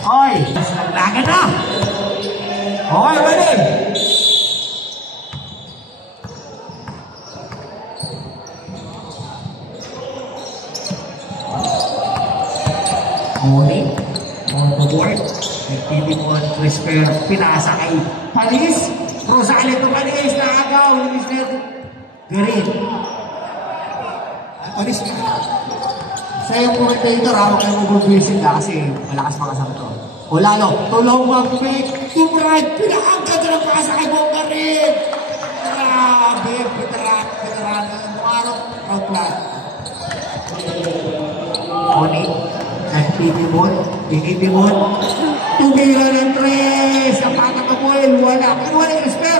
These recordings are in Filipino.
Oy, naglagan na. Okay, ready. Uli. On the board. Nagtitipon. Crisper. Pinasa kay Palis. Rosales to Palis. Nakagaw. Lumis na ito. Garin. Palis na. Sa yung commentator, hawak kayo mag-visit na kasi malakas makasama to. O lalo, tulong mag-make. Tumrad. Pinakagad na pasa kay Garin. Grabe. Veteran. Ano? Outland. Oni. Nagtitipon. Tumira ng tres. Sa patang kabuel. Wala. Pero wala yung Crisper.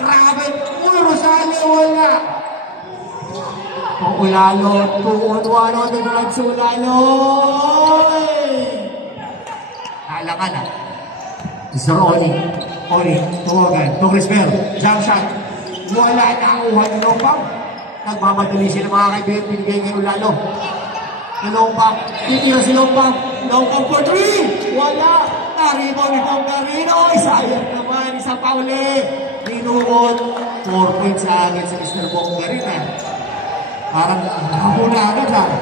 Grabe. Uy, Rosales. Wala. O lalo, 2-on-1 on the right, so lalo. Nalakan na. Mr. Oni, tuwagan, to Crisper, jump shot. Wala na ang uhan ng Lompang. Nagmamadali sila mga kaibigan, binigay kayo lalo. Lompang, titira si Lompang for 3. Wala. Naribo ni Bongarino. Sayang naman, isa pa uli. Linungon, 4 points sa agad sa Mr. Bongarino. Parang nakahuna agad lang.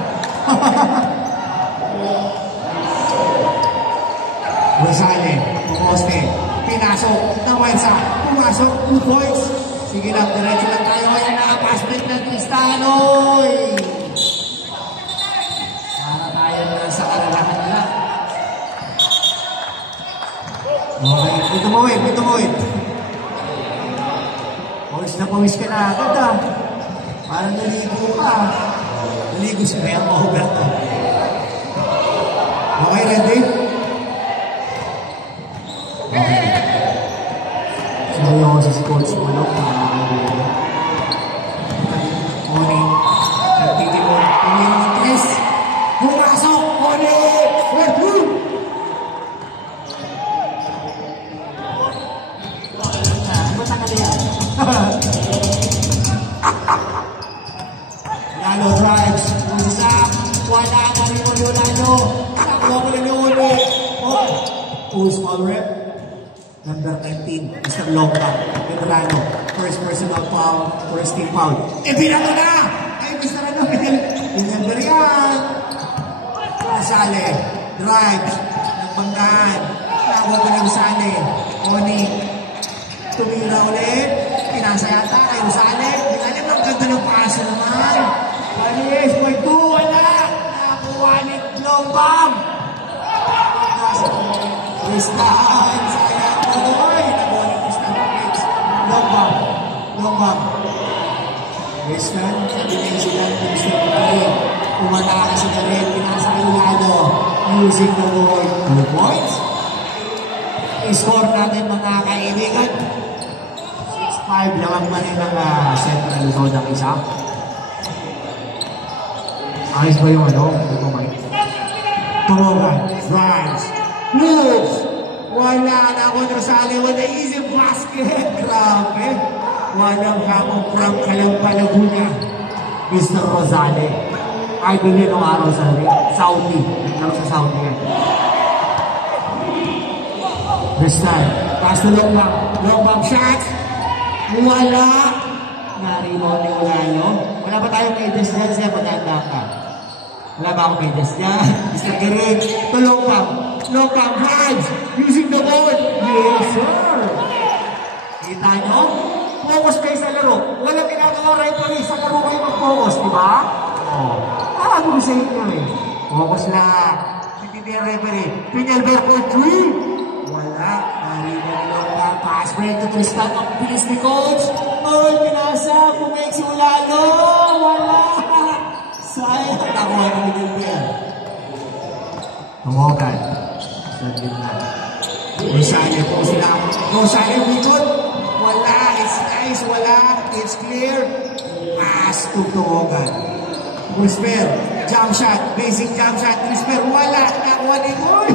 Rosales, pumoste, pinasok, nawansa, pumasok, 2 points. Sige lang, diretso lang tayo. Ayan, nakapass break ng Cristanoy. Para tayo na sa karanahan nila. Okay, pito mo wait. Pawis ka na agad ah. Parang naligo ka. Naligo si Mel Roberto. Okay, ready? Okay. Sinabi ako sa si Coach Ulok. Oni. Nagtitipon. Tumira ng tres. Pumasok. Oni. We're through. Basta ka na yan. Lalo drives, usap, wala na rin mo yun ano, nakakuha mo lang yung uli. Who's all rep? Number 19, Mr. Lompang, Veterano, first personal foul, first team foul. Binato na! Ay, Mr. Ano, remember yan. Sale, drives, nagbanggaan, nakakuha mo lang Sale, Oni, tumira ulit, pinasa yata, ay Sale, alam mo, ang ganda ng pasa naman. Palis, may 2, wala! Nakakuha ni Lompang! Tristan! Sayang mo doon! Nakuha ni Tristan Fritz. Lompang. Tristan, sabihin sila ng Tristan Fritz. Umataka si Garin, pinasa kay Lalo. Using the ball. 2 points. I-score natin mga kaibigan. 6-5 lang ang mani ng Central Luzon ng isa. Ayos ba yung ano? Tumogan, drives, moves! Wala na ako Rosales, wala easy basket! Grabe! Walang hamong from Kalampalaguna. Mr. Rosales. Ay, bili nung araw sa Saudi. Naglaro sa Saudi yan. Tristan, pass to Lompang shots! Wala! Narimo ni Ulano. Wala ba tayong medyas dyan siya pagkanda ka? Wala ba akong medyas dyan? Mr. Garin, to Lompang hands, using the ball. Yes, sir. Kita nyo? Focus kayo sa laro. Wala ginagawa referee sa laro kayo mag-focus, di ba? Oo. Ano ko sa inyo eh? Focus na. Hindi yung referee. Pinalberto 3. Wala. Narino ni Lompang. Pass break to Tristan. Ang bilis ni Coach. Oy, pinasa, pumake si Ulalo, wala! Sayang, nakuha na ni Gilbert. Tumogan. Saglit na. Rosales po sila. Rosales, bikot. Wala, it's nice, wala. It's clear. Pass to Tumogan. Crisper, jump shot, basic jump shot. Crisper, wala. Nakuha ni Goy.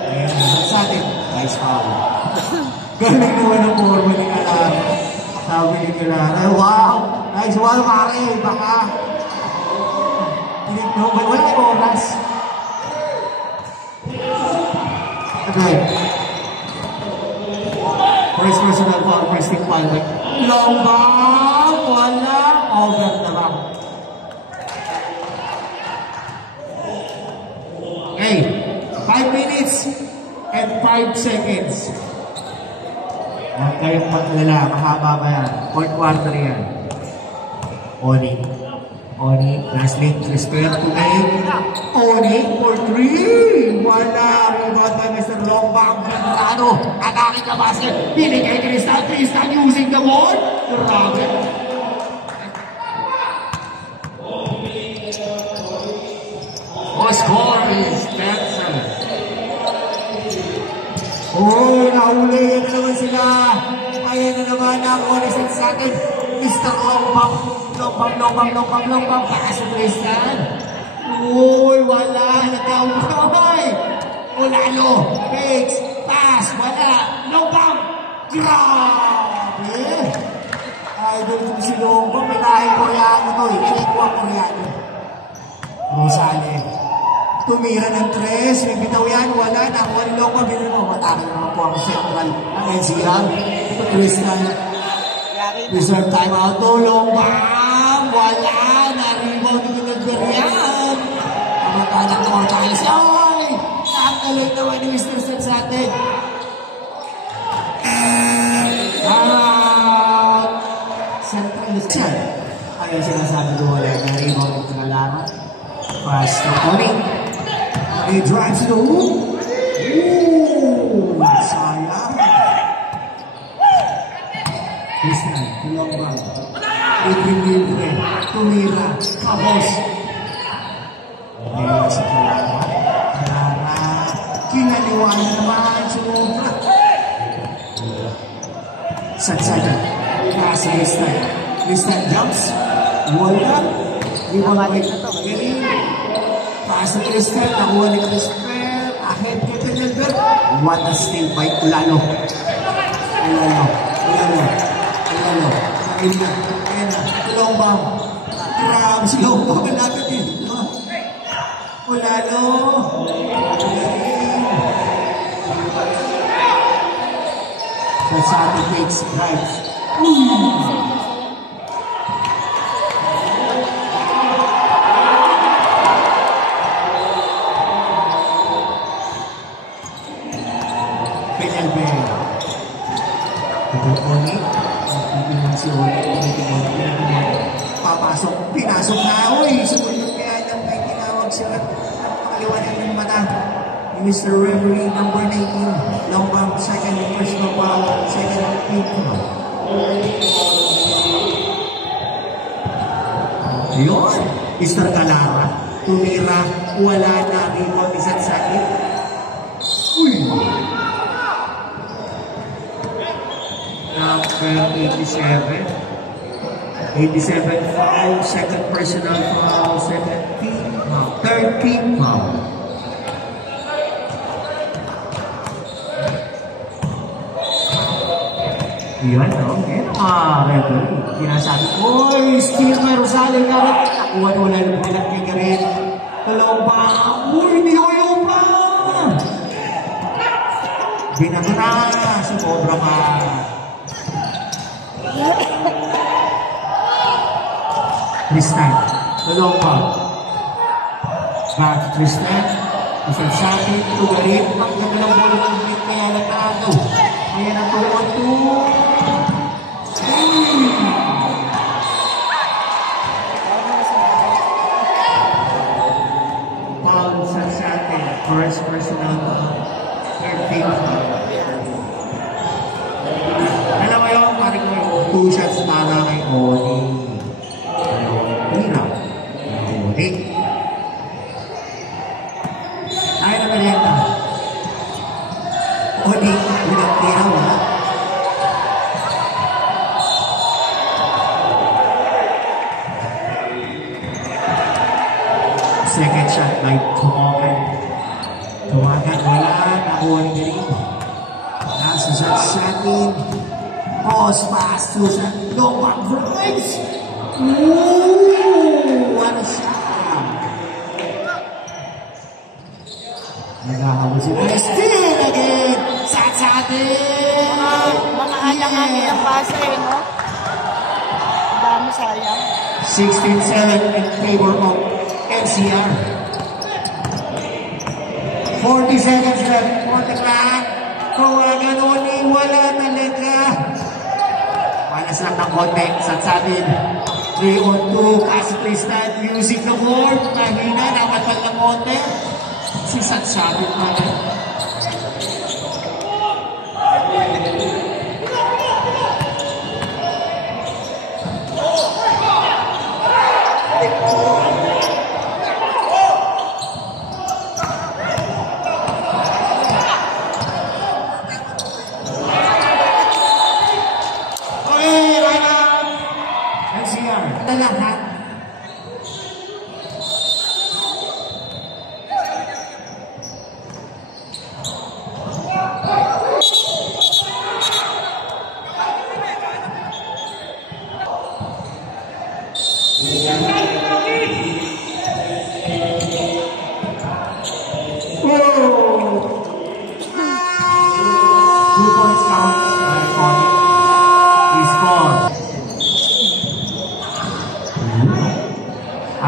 Ayan, sa atin. Nice foul. Galing naman ang forma ni Alam. Sabi ko lang, ay wow! Nice one, Mare! Baka! Wala yung oras. Good. First personal foul, first team foul. Long ball, wala. Over na lang. Okay, 5 minutes and 5 seconds. Huwag kayong maglala, mahaba ba yan? Fourth quarter yan. Oni, last lane, Crispin to make. Oni for 3. Wala, rebound by Mr. Longbang. Ano, atake ka basket. Binigay Tristan using the ball. Grabe. Score is cancelled. Oh, nahuli na naman sila. Ayan na naman ang Onisin sa atin. Mr. Longbang. Para sa Tristan. Uy, wala. Nagkautoy. Ulalo. Fakes. Pass. Wala. Longbang. Grabe. Idol ko si Longbang. May lahing Koreano to. Inikwa Koreano. Rosales. Tumira ng 3. May bitaw yan. Wala. Nakuha ni Longbang. Binili mo. Matake naman po ang central ng NCR. Ito Tristan. Reserve time out to Longbang. Wala. Na-rebound yung nag-gariyan. Kamatanak na mga tayo siya. Oy! Nakakalit naman ni Mr. Sen sa atin. Central Luzon. Ayaw sinasabi ko wala. Na-rebound yung pinalaman. Fast to Tony. He drives to the hoop. Ooh! Sayang. Tristan, Longbang. Libre, tumira, kabos. Ayan sa Clara. Kinaliwanag naman, sumubra. Satsada. Nasa Tristan. Tristan jumps. Wala. Ibabalik na ito. Nasa Tristan. Nakuha ni Crispin. Ahead kay Peñalver. What a steal by Ulalo. Ayan na, Longbang. Grabe si Longbang. Malapit din. Ulalo. Kasati takes right. Peñalver. Oni. Papasok, pinasok na. Uy, sumunod kaya lang may tinawag siya. Pakaliwanag ng mata ni Mr. Referee number 19. Longbang, second personal foul, second team foul. Yun, Mr. Calara, tumira, wala na, rebound isa't sakit. Uy! Number 87. 87 foul, second personal foul, second team foul, third team foul. Yan, no? Yan ang referee. Sinasabi, oy, steal kay Rosales na rin. Nakuha na wala ng bilat kay Garet. Longbang, uy, hindi ko yung pa! Binato na, sumobra pa. Tristan, Longbang. Back to Tristan. Isang sabi, tugarin. Ang ganda ng bola ng bit kaya nagtato. Ayan ang 2-on-2. Foul sa atin. First personal third team. Alam mo yun, parang may 2 shots para kay Oni. Hirap. Oni. Ay, na malieta. Oni, hirap ha. Second shot by Tumagan. Tumagan, wala. Nakuha ni Garin. Nasa sa atin. Pause pass to sa Longbang drives. Ooh, what a shot. Naghahabol si Steal again. sa atin! Mga alang-alang ang base, no? Dami sayang. 16-7 in favor of NCR. 40 seconds left for the clock. Kung gano'n, wala talaga. Panas lang ng konti sa atin. 3 on 2. Kasi please stand. Music the board. Mahina. Dapat pag ng konti. Si Satsabit pa na.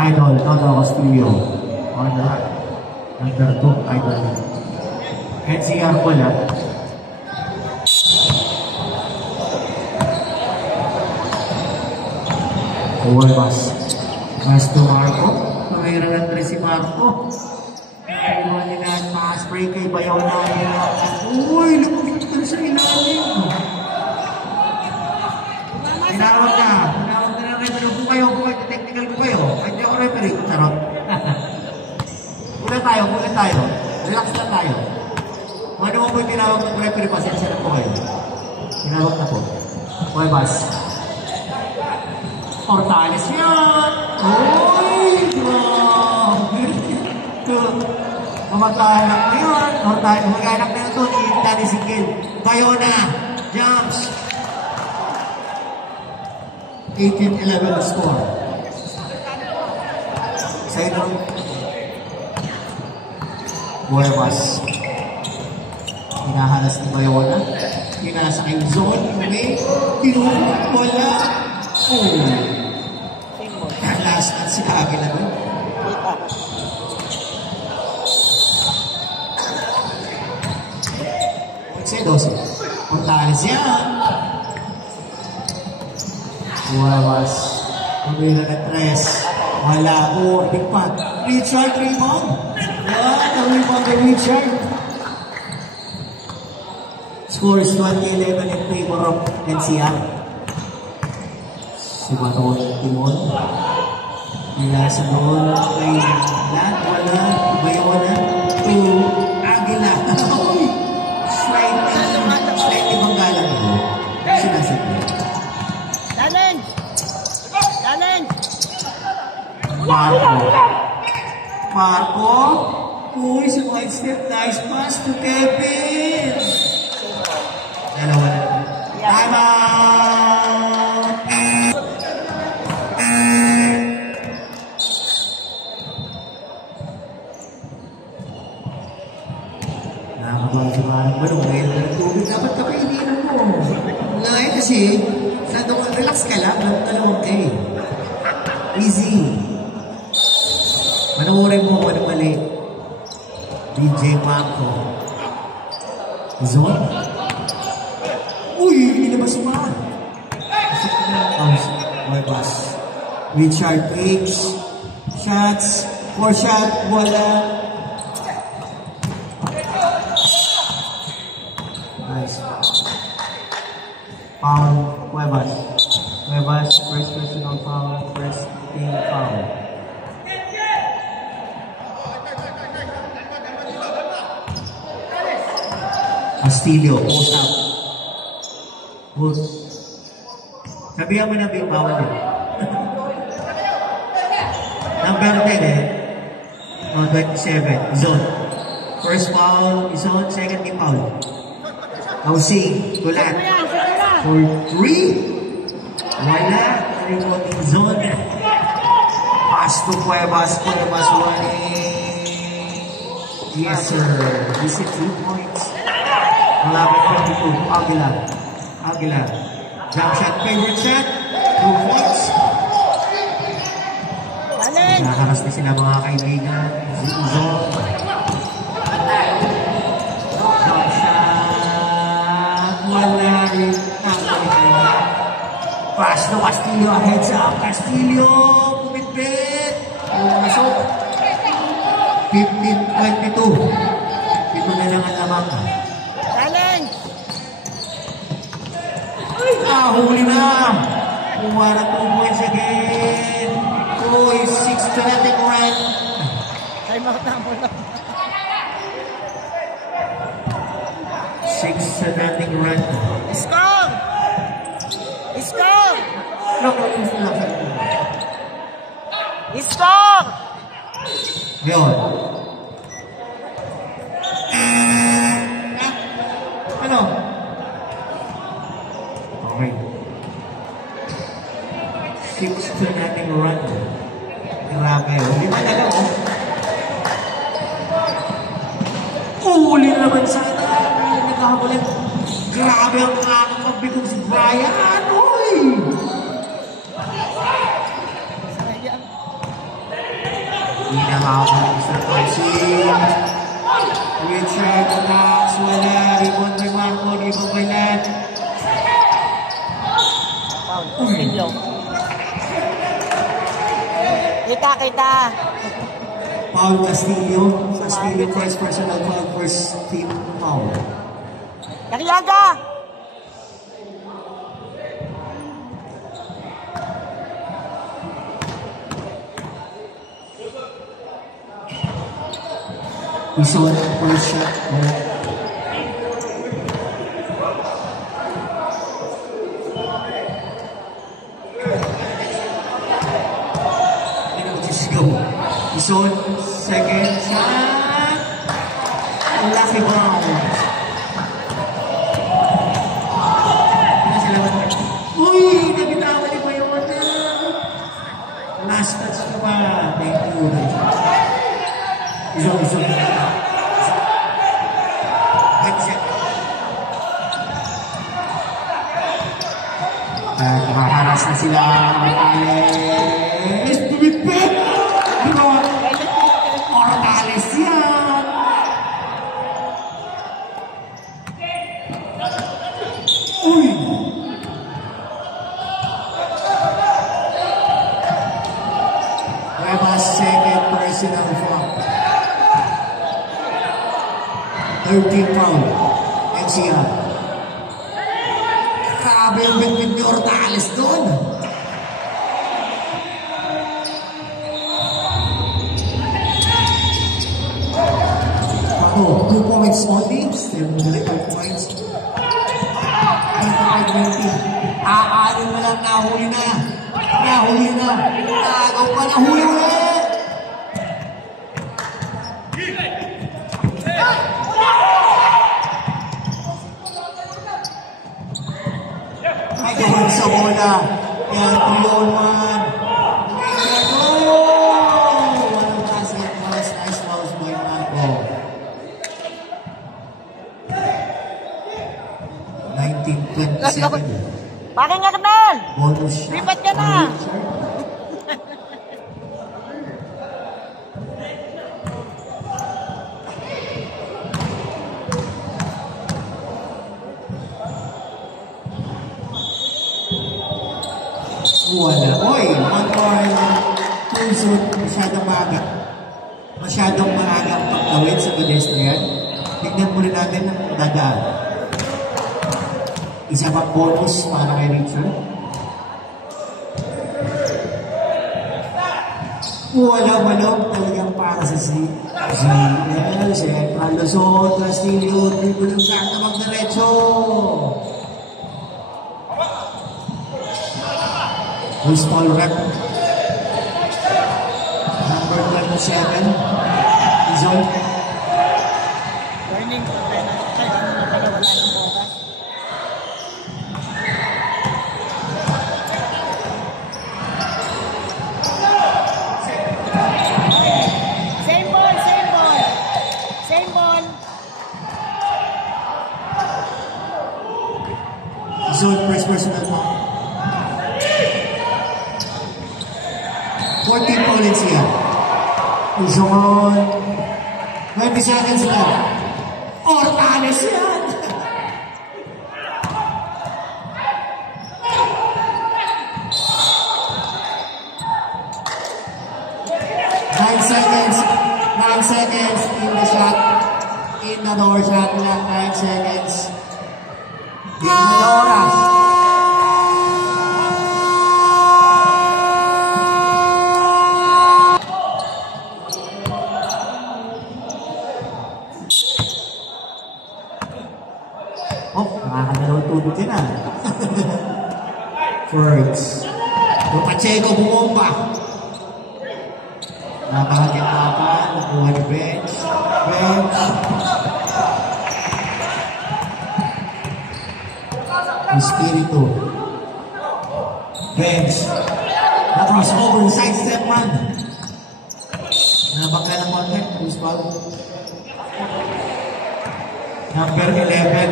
Idol, Toto Castillo. Under 2, Idol. NCR pala. Huwebas. Mas to Marco. Pangiralan rin si Marco. Iwan nila at ma-spray kay Bayaw na nila. Uy, lumabit ka sa ilalim. Pinawag na. Pinawag na ng referee po kayo. Technical po kayo. Hindi ako referee. Charot. Kulat tayo. Relax lang tayo. Kung ano mo po yung tinawag ng referee, pasensya na po kayo. Tinawag na po. Huwebas. Hortales yan! Uy! Grabe! Mamagkanak na yun. Mamagkanak na ito. Iinta ni Sikil. Bayona. Jumps. 18-11 score. Sa'yo nung Huwebas. Hinahalas ni Bayona. Hinasa kay Zone. May tinulog. Wala. Last at si Kagi na doon. Dosi. Hortales yan. Huwebas. Pumila na 3. Wala. Big pat. Richard, rebound. Ang rebound kay Richard. Score is 20-11 in favor of NCR. Si Baton Timon. Nila sa doon kay Land. Wala. Bayona. To Aguila. Slightly banggalan mo. Sinasabi. Challenge! Marco. Uy, si White Step. Nice pass to Kevin. Dalawa na. Time out! Nakakabang si Marco. Ngayon na tubig. Dapat kapaininan mo. Ngayon kasi, relax ka lang. Dalawang kayo. Easy. Manoorin mo kung ano mali. DJ Marco. Zone. Uy, inilabas mo. Huwebas. Richard H. Shots. 4 shot. Wala. Nice. Foul. Huwebas. Huwebas. First personal foul. First team foul. Castillo, post up. Post. Sabihan mo na ba yung bawal din? Number 10 27. Zone. First foul, zone. Second team foul. Housing, Gulat. For 3. Wala. Remoting zone. Pass to Huwebas. Huwebas 1. Yes, sir. This is 2 points. 11:52. Aguilar. Aguilar. Jump shot. Favorite shot. 2 points. Nakaras na sila mga kaibigan. Zuzo. Jump shot. Wala rin. Pass to Castillo. Heads up. Castillo. Pumipit. Masok. 15-22. Ito na lang ang lamang. Challenge! Huli na. Kuha na 2 points again. Uy, 6-0 run. Time out na mo lang. 6-0 run. Score! Score! Score! Yun. Ano? Okay. 6-0 run. Grabe. Hindi ba talaga? Uli na naman sana. Nagkakabulan. Grabe ang nakakapagbigang si Brian. Uy! Hindi na makakabulan sa Tosin. Richard, Max, wala. Ribon kay Marco, Ribon kay Lat. Castillo. Kita. Paul Castillo. Castillo first personal foul, first team foul. Kariaga! Ison, first shot. Ison, second shot. Lucky Brown. Uy, nabitawan ni Bayona. Last touch ka pa. Thank you. Ison. Makaharas na sila. Morales. Tumipit. Morales yan. Uy. Nueva second personal foul. 13 foul. NCR. Grabe yung bitbit ni Hortales doon. Ako, 2 points only. Still 5 points. 25-20. Aanin mo lang, nahuli na. Nagaw pa, nahuli ulit. Gawin sa bola. Yan, tulon man. Walang basket pass. Nice mouse boy, Marco. 19-27. Paking nga naman! Bonus shot. Lipat ka na! Wala. Oy, one more puso. Masyadong maagang pagkawin sa pedestrian. Tignan mo rin natin ang dadaan. Isa pang bonus para kay Richard. Wala talagang para sa si Luzon, Castillo, dribble ng karta magdiretso. Luis Paul Rep. Number 27. Izol. Warning. Ano na pala, wala ng bola. Same ball. first personal foul. 14 points here. Uzon. 20 seconds left. Ortales yan! 9 seconds. 9 seconds in the shot. In the door shot lang. 9 seconds. In the oras. Oh, nakakadalawang tubig din ah. First. Yung Pacheco bumomba. Napakagitlapan. Nakuha ni bench. Bench. Espiritu. Bench. Na-crossover. Side step man. Nabangka ng konti. Who's ball? Number 11.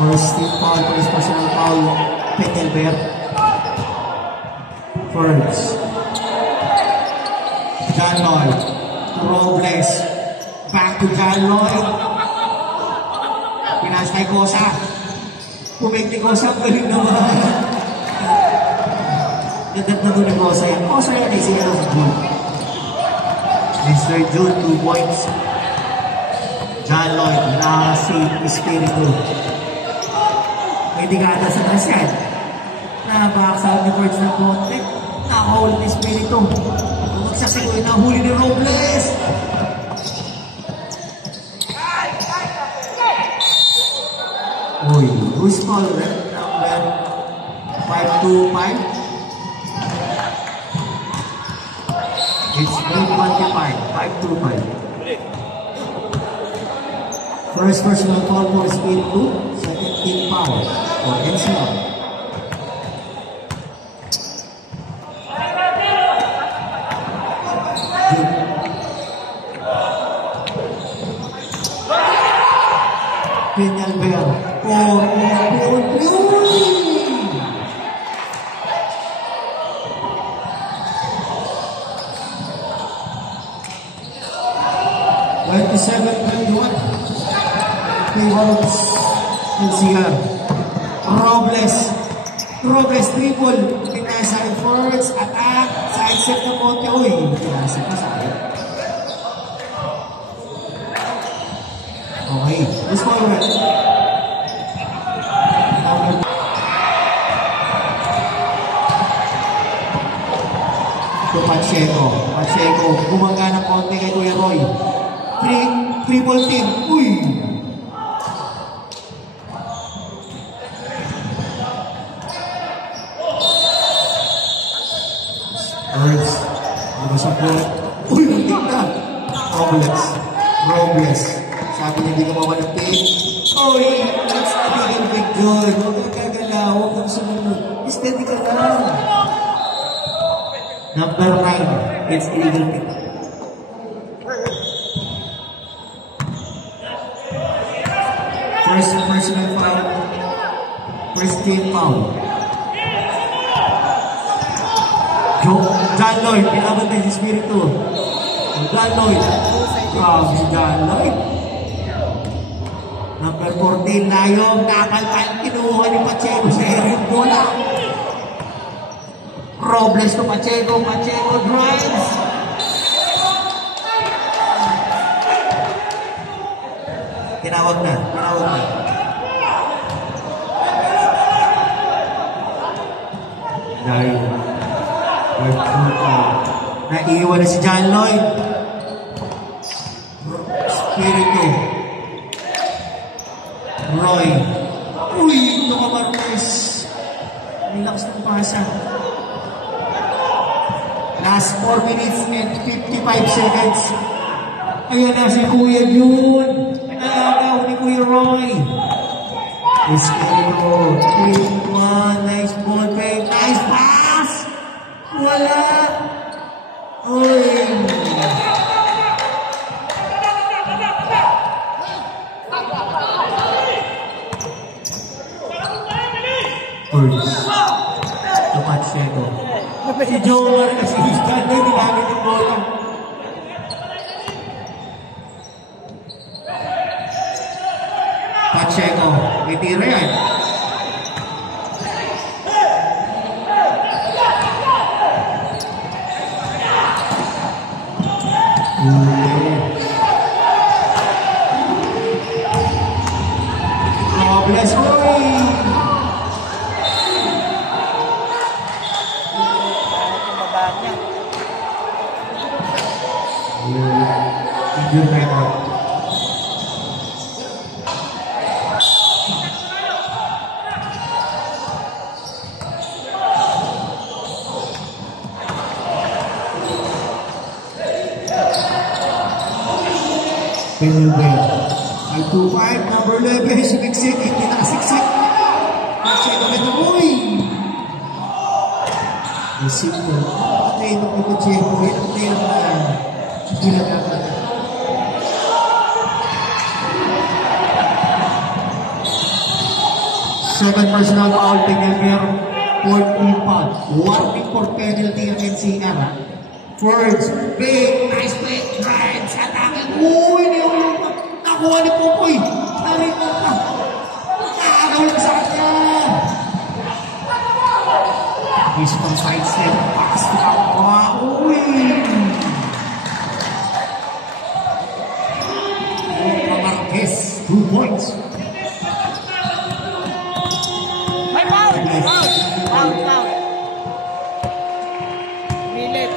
First team foul, first personal foul, Petelbert. First. John Lloyd. Robles. Back to John Lloyd. Pinas kay Cosa. Pumikti Cosa, galing naman. Dadat na doon ni Cosa yan. Cosa yan ay siya ng June. Mr. June, 2 points. John Lloyd, si Espiritu. May digada sa Nasyan. Nabaksa ni Birds ng konti. Nakahuli ni Espiritu. Magsasikoy na huli ni Robles. Uy, who's called that? Number 525. It's 825, 525. First personal foul for Espiritu, second team foul for NCR. Petelbert. Favors NCR. Robles triple. Pinasa in first. Attack. Side set na konti. Uy, pinasa pa sa'yo. Okay. Let's forward. To Pacheco. Pacheco. Bumangga ng konti kay Kuya Roy. Triple team. Uy! Birds. Ano sa bullet? Uy! Nanggit na! Robles. Sabi niya hindi ka mamanapin. Uy! That's a big good. Huwag kang gagalaw. Huwag kang sumunod. Steady ka lang. Number 9. It's illegal pick. First personal foul. First team foul. John Lloyd, pinabantay si Espiritu. John Lloyd. Si John Lloyd. Number 14, Layong. Nakaltan, kinuha ni Pacheco sa Erin Bola. Robles to Pacheco. Pacheco drives. Tinawag na. Dahil naiiwan na si John Lloyd. Espiritu. Roy. Uy, ito ka Marquez. Relax ng pasa. Last 4 minutes and 55 seconds. Ayan na si Kuya June. Nalagaw ni Kuya Roy. Espiritu. 3-1. Nice ball play. Nice pass. Wala. Uy. Fords. To Pacheco. Si Jomar kasi stand na ginamit yung bola. Pacheco. May tira yan. Robles boy! Injured right out. Pinilbay. Ay 2-5, number 11, sumiksik, hindi nakasiksik. Check ulit na boy! Isip ko, patay ito kay Pacheco, ito yung ginagawa. Second personal foul, Tingelmer, 14 foul. Warning for penalty ang NCR. Fords, big, nice play, drives, attacking. Uy, nakuha ni Pupoy. Tarik mo pa. Nakakagaw lang sa kanya. He's from side step, pass to Kapwa. Uy. Marquez, 2 points. May foul! Foul! Foul! Milit.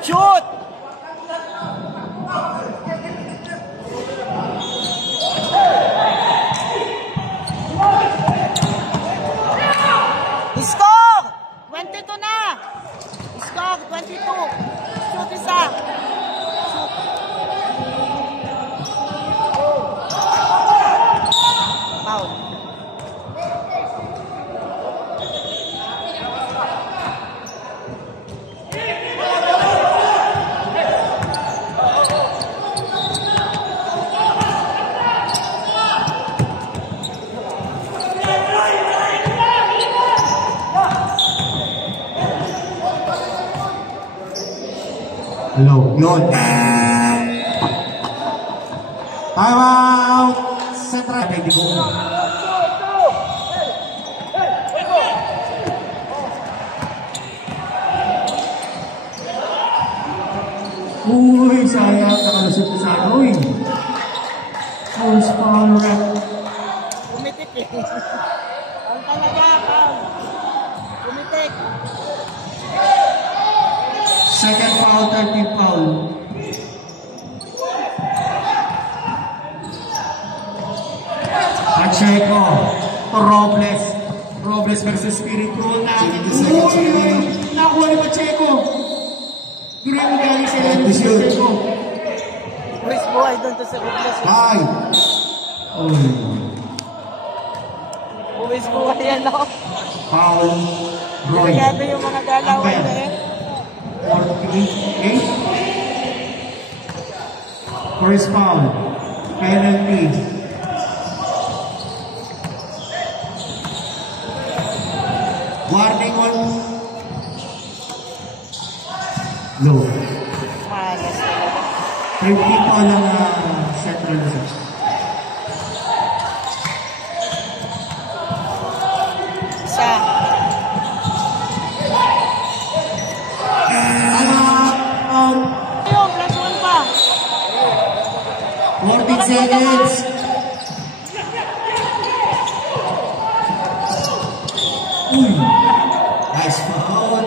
Shoot! Score! 22 na! Score! 22! Shoot isa! Shoot! Foul! Hello, yun. Time out! Central. Hindi ko. Uy, sayang. Nakalusot na sa ano eh. First foul rep. Pumitik eh. Ang talaga, foul. Pumitik. Second foul, 13th foul. Pacheco to Robles. Robles versus Spirit Gold. Nakuha ni Pacheco. Duray mo galing sa iyo ni Pacheco. Luis buhay doon to sa Robles. Ay! Luis buhay yan, no? Foul. Roy. Grabe yung mga galawan eh. 48. First foul. Penalty. Warning on. Low. Malas talaga. 30 foul ang Central Luzon. Isa. Ayun, plus 1 pa. 14 seconds. Uy. Nice foul.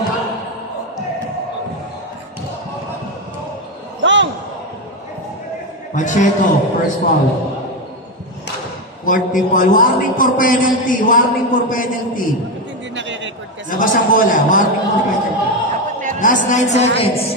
Dong! Pacheco, first foul. 40 foul. Warning for penalty. Warning for penalty. Hindi naki-record kasi. Labas ang bola. Warning for penalty. Dapat meron. Last 9 seconds.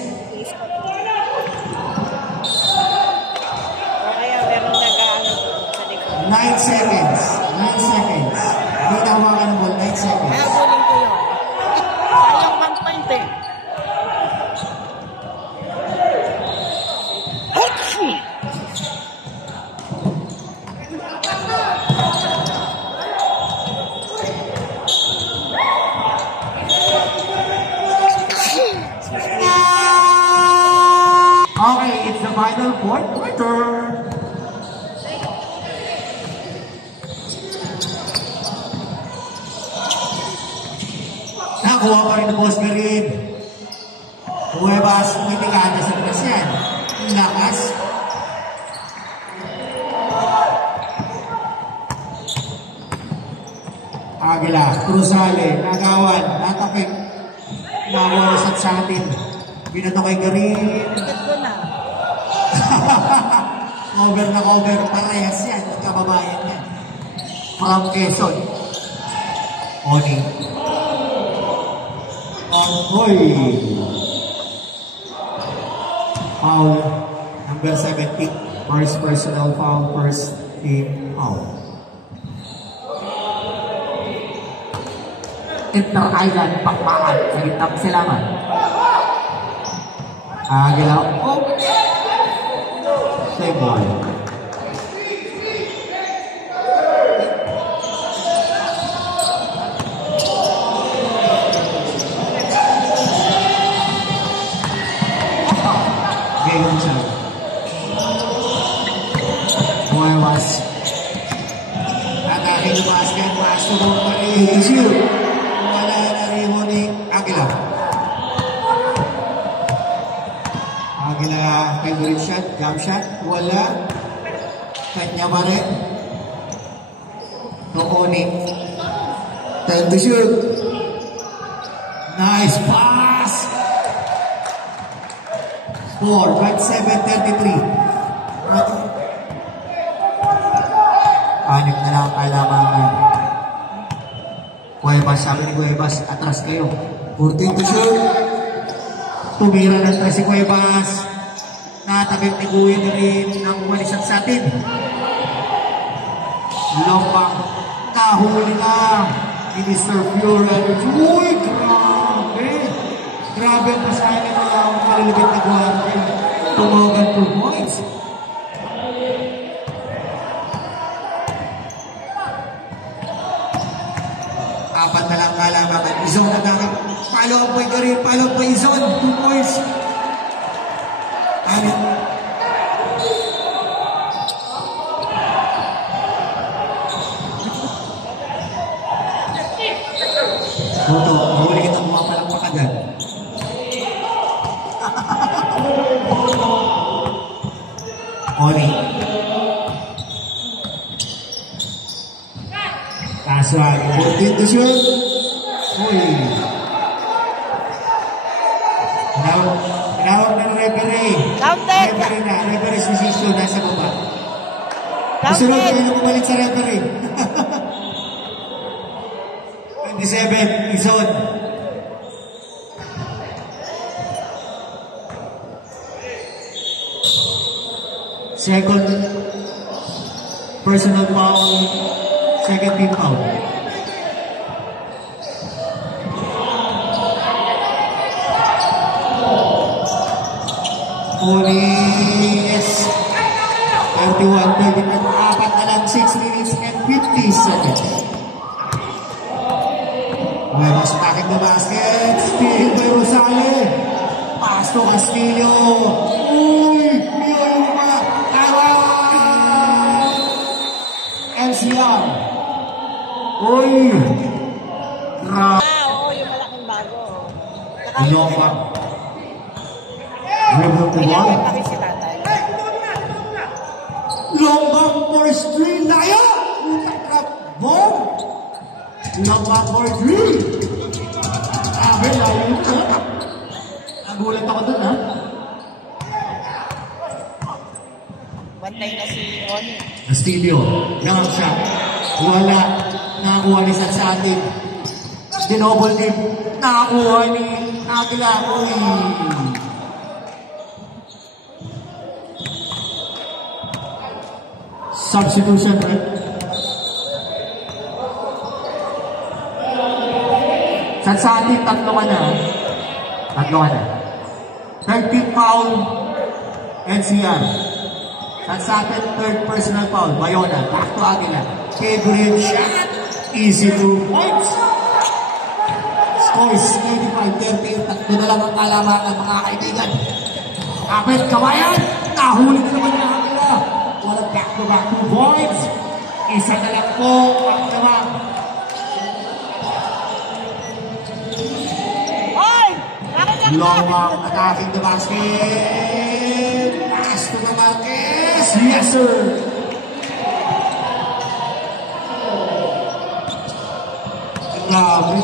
1-pointer. Nakuha pa rin ng Boss Garin. Huwebas, hindi ka na sa press yan. Ang lakas. Agila, Cruzale, Nagawan, Natapik. Nawawasak sa atin. Binato kay Garin. Ticket ko na. Cover na cover. Parehas yan. Magkababayan yan. From Quezon. Oni. Oy! Foul. Number 70. First personal foul. First team foul. Inter-Island Pakpakan. Sa gitnang silaman. Agila. Oh! Save ball. Ganyan siya. Buewas. Atake ng basket. Pasto mo pa rin. Issue. Wala na rin mo ni Agila. Agila favorite shot. Jump shot. Wala. Kanya pa rin. Nukuni. Time to shoot. Nice pass. Score, 27-33. Anim na lang kailangan. Cuevas, sabi ni Cuevas, atras kayo. 14 to shoot. Tumira na si Cuevas. Natabit ni Guy na rin ng umalisak sa atin. Lombang. Nahuli na. Ni Mr. Fioran. Uy, grabe. Grabe ang pasahin na lang ang malalabit na guwarte. Tumawagan 2 points. Apat na lang kalamangan. Izon na lang. Follow up by Garin. Follow up by Izon. 2 points. Anin. Buto, huli kita bumapalang pa kagad. Oni. Kaswag. 14 to shoot. Uy. Tinawag na ng referee. Counted. Referee na. Referee's decision nasa baba. Counted. Susunod kayo na bumalik sa referee. 27. Izon. Second personal foul, second team foul. Police 31-30, apat na lang, 6 minutes and 50 seconds. Mas attacking the basket, steal by Rosale. Pass to Castillo. Uy, niyo pa. MCR. Uy. Oo, yung malaking bago. Ilongga. Dribble to ball. Pakit si tatay. Longga for 3. Layo. Trap ball. Longga for 3. Abe, layo na. Nagulat ako dun, ha? Bantay na si Oni. Castillo, young shot. Wala. Nakakuha ni sa atin. Dinobol din. Nakakuha ni Agila. Uy. Substitution, right? Sa atin, tatlo ka na. Tatlo ka na. 13 foul, NCR. Sa atin, third personal foul, Bayona. Back to Agila. Favorite shot. Easy 2 points. Scores 95-38. Tatlo na lang ang kalamangan, mga kaibigan. Kapit, kabayan. Huli na naman na kanila. Walang back-to-back 2 points. Isa na lang po. Ang naman. Oy! Bakit yan? Lomang attacking the basket. Pass to the Marquez. Yes, sir. Grabe.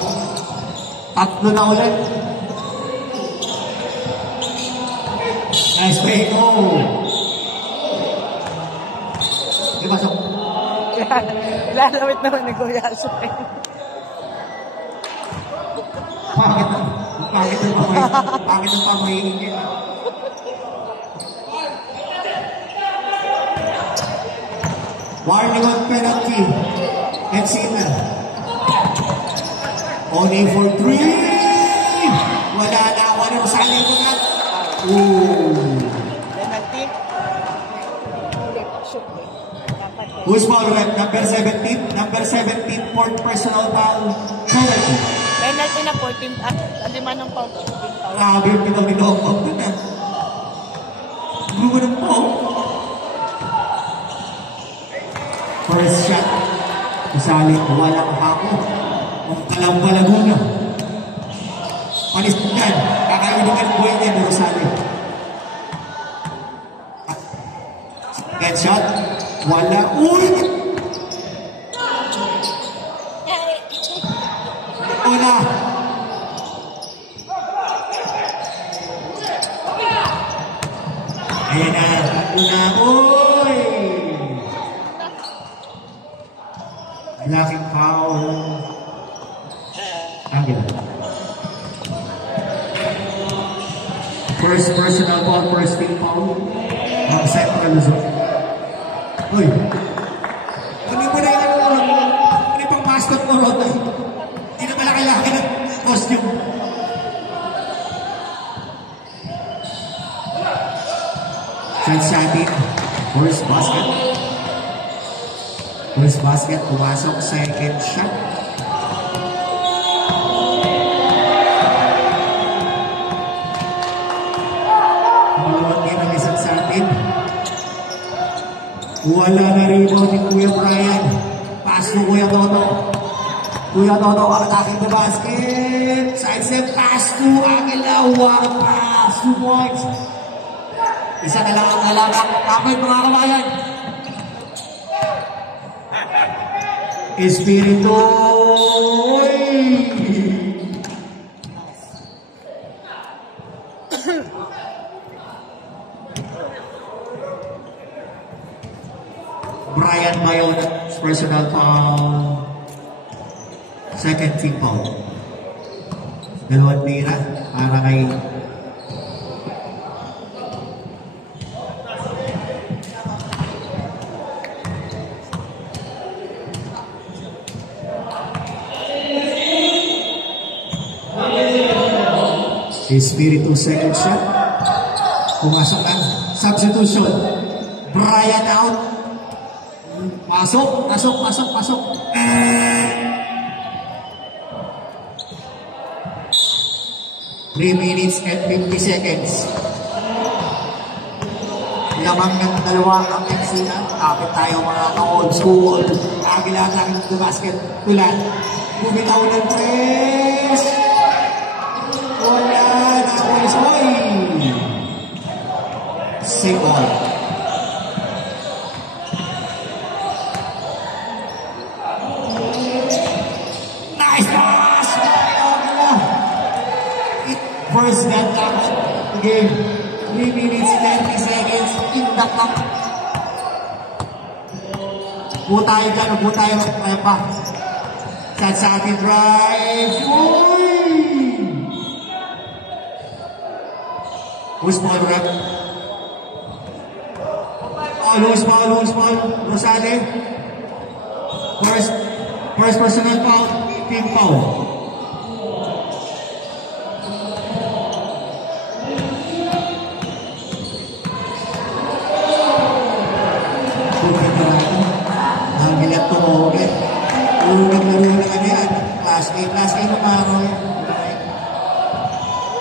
Tatlo na ulit. Nice play. Oh. Di pasok. Ilalawit naman ni Kuya Asoy. Bakit ang pamahiingin? Warning on penalty. Let's see na. Only for 3. Wala na. Wala na. Sali ko na. Ooh. Penalty. Who's foul rep? Number 17. Number 17 for personal foul. Penalty. Penalty na 14 at 5 ng foul. Grabe yung pinag-minokop doon na. Gulo ng po. First shot. Isali. Walang hako. Ang Calamba Laguna. Panis yan. Kakainukan po yan yan. Rosale. Get shot. Wala. Uy! Una. Ayan na. Una. Uy! Laking foul. Angela. First personal foul, first team foul. Ang Central Luzon. Uy! Kami mo na yung ano yung pang mascot mo, Rod? Hindi na pala kailangan ng costume. Sansatin. First basket. First basket, pumasok. Second shot. Malawag din ang isang sa atin. Wala na rebound ni Kuya Brian. Pass mo Kuya Toto. Kuya Toto attacking the basket. Side step pass to Aguilawa. Pass 2 points. Isa na lang ang halagang kapit mga kabayan. Espiritu. Brian Mayon, personal foul. Second team foul. Dalawang tira para kay Espiritu. Second shot. Pumasok na. Substitution. Brian out. Pasok. 3 minutes and 50 seconds. Lamang ng dalawa ang NCA. Kapit tayo mga ka-old school. Agila sa akin ng basket. Tulan. Bumitaw ng tres. Wala na. Walis boy. Save all. Nice pass! First gun takot. Game. 3 minutes, 30 seconds. In the clock. Butayo dyan. Butayo. Kaya pa. Sa ating drive. Uy! Who's ball rep? Loose ball. Rosale. First personal foul. Team foul. Ang gilat ko ulit. Laro na kami yan. Class A na maro yan.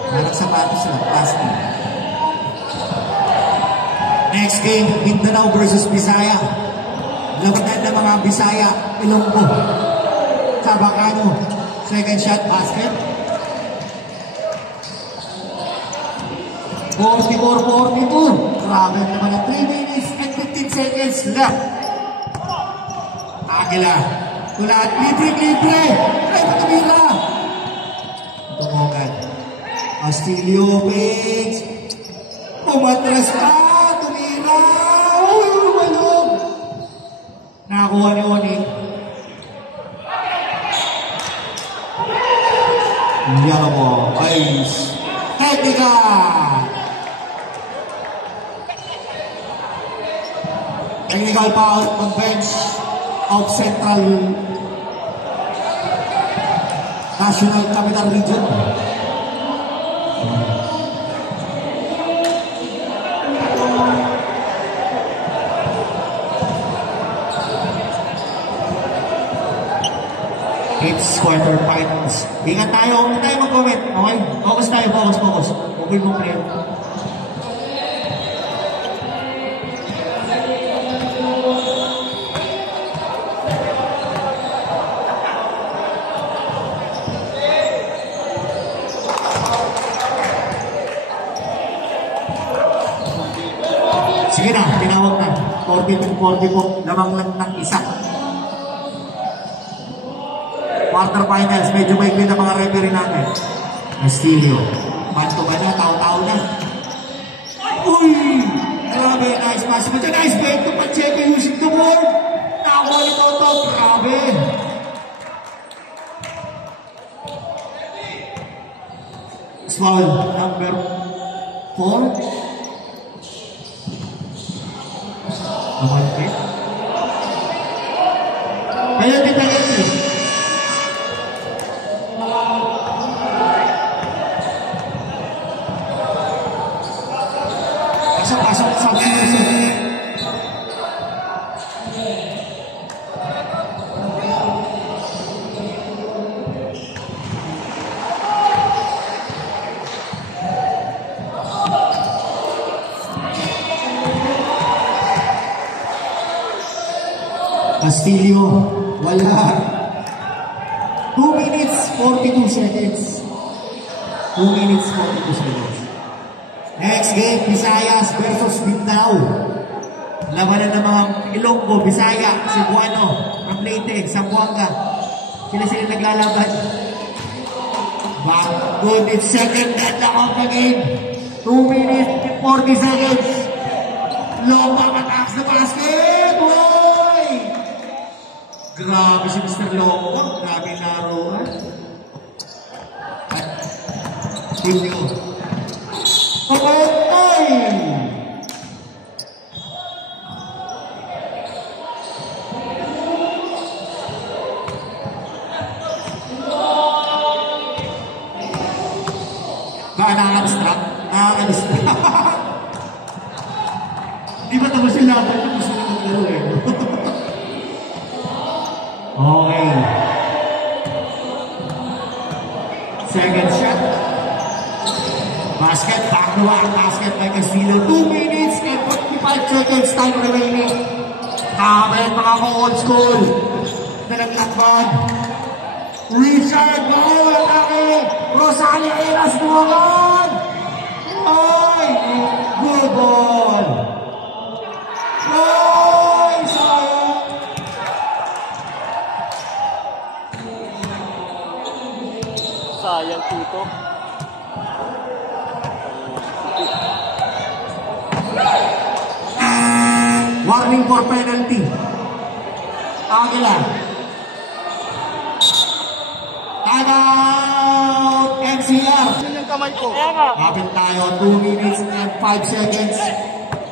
Parang sapatos sila. Class A. Next game, Mindanao versus Bisaya. Labanan ng mga Bisaya, Ilonggo. Sabacano, second shot, basket. 44-42. Grabe naman na 3 minutes and 15 seconds left. Aguila. Tulat, libre. Ay, patumira. Tumogan. Castillo, Page. Umatras pa. Tumira. Uy, lumalog. Nakakuha ni Oni. Yan mo. Ice. Technica. Technical foul on bench of Central National Capital Region. It's quarterfinals. Ingat tayo, huwag tayo mag-comment. Okay? Focus tayo, focus. Okay mo player. Sige na, tinawag na. 40 po, lamang lang ng isa. Quarterfinals, medyo maigli na mga referee natin. Castillo, panto ba na, tao-tao na. Uy! Grabe, nice pass. Nice break to Pacheco using the board. Nakakuha ni Toto, grabe. Foul number 4. Amante. Kaya kita ini. Pasok sa musuh. Castillo, wala. 2 minutes, 42 seconds. 2 minutes, 42 seconds. Next game, Visayas versus Mindanao. Labanan ng mga Ilonggo, Bisaya, Cebuano, Leyte, Zamboanga. Sila naglalaban. But good, it's second deadlock of the game. 2 minutes, 40 seconds. Lomba attacks the basket. Boy! Grabe si Mr. Lomba. Grabe laruan. Studio. Okay! Baka nakaka-distract? Nakaka-distract. Di ba tapos yung laban yung gusto nyo maglaro eh? Okay. Second shot. Basket, back-to-back basket by Castillo. 2 minutes and 45 seconds time remaining. Kamen mga ka-old school. Nalaglatban. Richard, bawal atake. Rosalia Eras dumagan. Ay, good ball. Ay, sayang. Sayang tuto. Warning for penalty. Aguila. Timeout NCR. Yun yung kamay ko. Kapit tayo, 2 minutes and 5 seconds.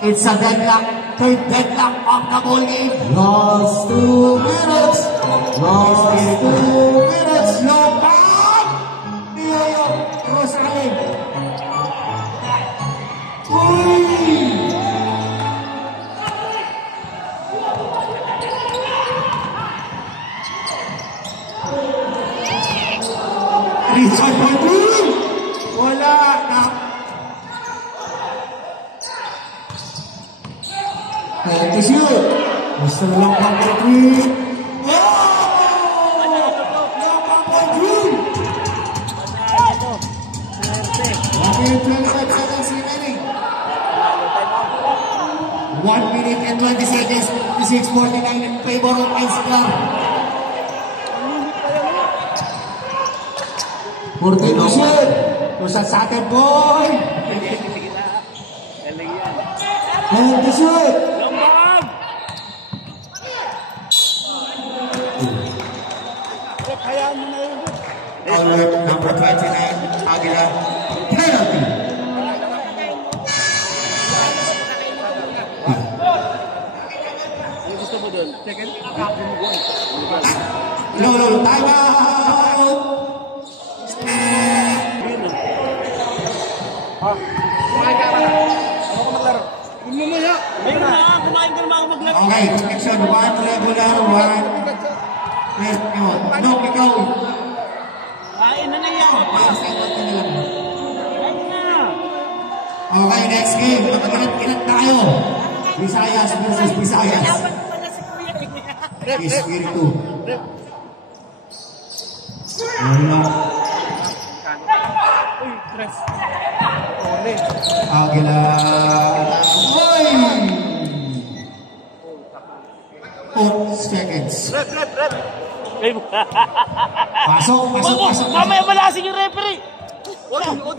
It's a deadlock. Third deadlock of the ball game. Lost 2 minutes. Lost 2 minutes. Lockdown. Niyoyo. Rosalie. Uy! Richard Baldwin! Wala na. Pass to the long pump for three. Long pump for three. 25 seconds remaining. 1 minute and 20 seconds. 56-49 in favor of NCR. 14 to shoot. Pusat sa atin, boy. 10 to shoot. Alert number 29, Aguila. Penalty. No, time out. Okay, action. 1 regular, 1 rest mode. No, ikaw. Okay, next game. Ilan tayo? Visayas versus Visayas. Is Virtu. Aguila. Boy! 4 seconds. Pasok. Mamaya malasin yung referee.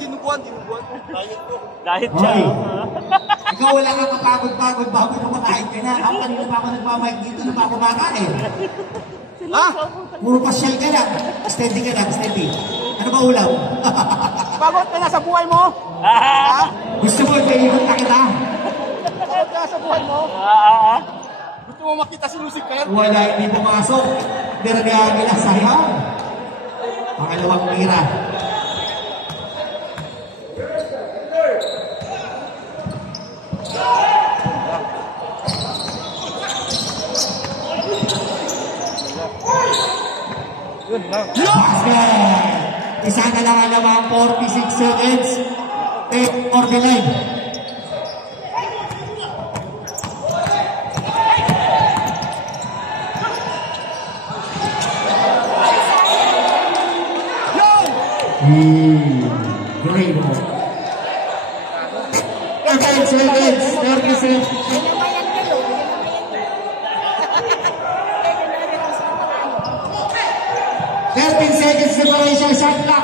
Dinuguan. Dahil siya. Ikaw wala kang kapagod-pagod bago kumakain ka na. Ako kanina pa ako nagmamahig dito na pa ako kumakain. Ha? Puro pasyal ka na. Steady ka na, steady. Ano ba ulam? Pagod ka na sa buhay mo? Gusto mo, ikot na kita. Pagod ka na sa buhay mo? Gusto mo makita si Lucy Kerr? Wala, hindi pumasok. Diragyan nila, sayang. Pangalawang tira. Basket! Isa na lang ang lamang 46 seconds. Take for the line. Great. 13 seconds. 30 seconds. 13 seconds separation, shot clock.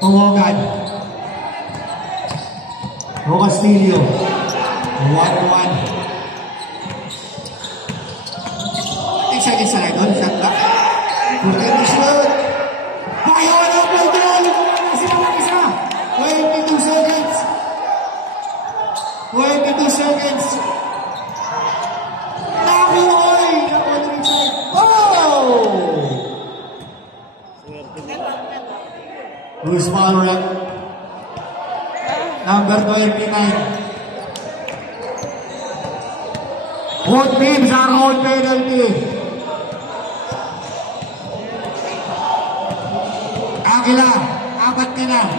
Tumogan. Castillo. 1-1. 10 seconds na rin doon, shot clock. 14 to shoot. Ayaw na po doon. Sila lang isa. 22 seconds. 22 seconds. Nakuoy. Bruce Mallory, number 29. Both teams are on penalty. Aguila, apat ka na.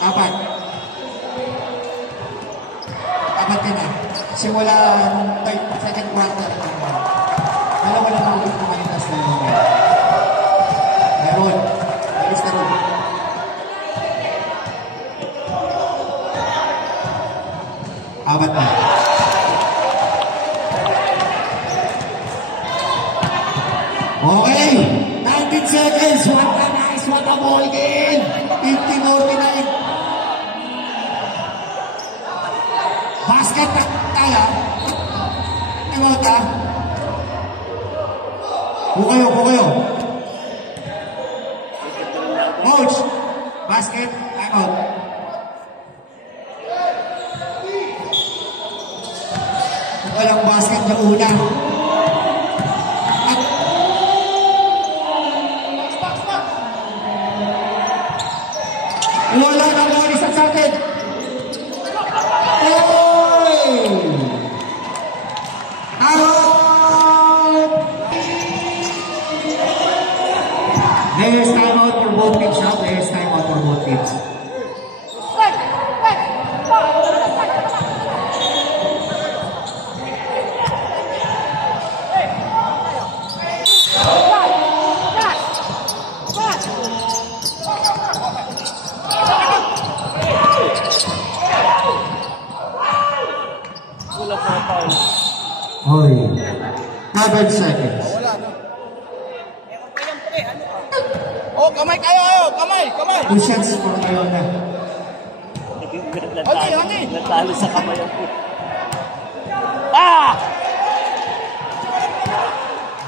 Apat ka na. Simula nung second quarter. Dalawa lang ang ulit na kanitas na yun. Meron. Alis na rin. Apat na. Okay. 19 seconds. What a nice, what a ball game. 50-49. Basket na tayo. Timot ha. Bukayo. Coach. Basket. Time out. Walang basket na una. Wala na mga isa sa atin. Out! There's time out for both teams. There's time out for both teams. Hoy. 7 seconds. Wala, no? Oh, kamay kayo, kamay, kamay. 2 shots for Iona. Honey. Natalo sa kamay ako. Ah!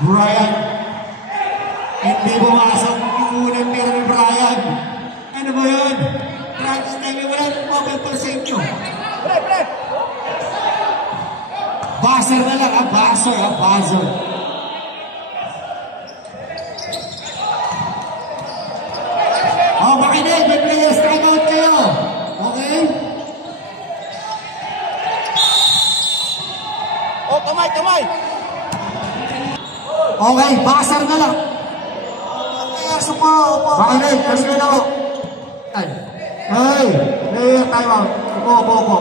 Brian. Hindi bumasok yung unang tira ni Brian. Ano ba yun? Crunch time, wala nang mababal sa inyo. Pre. Buzzer na lang, buzzer. Oh, makinig, may players, time out kayo. Okay? Oh, kamay. Okay, buzzer na lang. Makinig, kasi na ako. Hey, player, time out. Upo.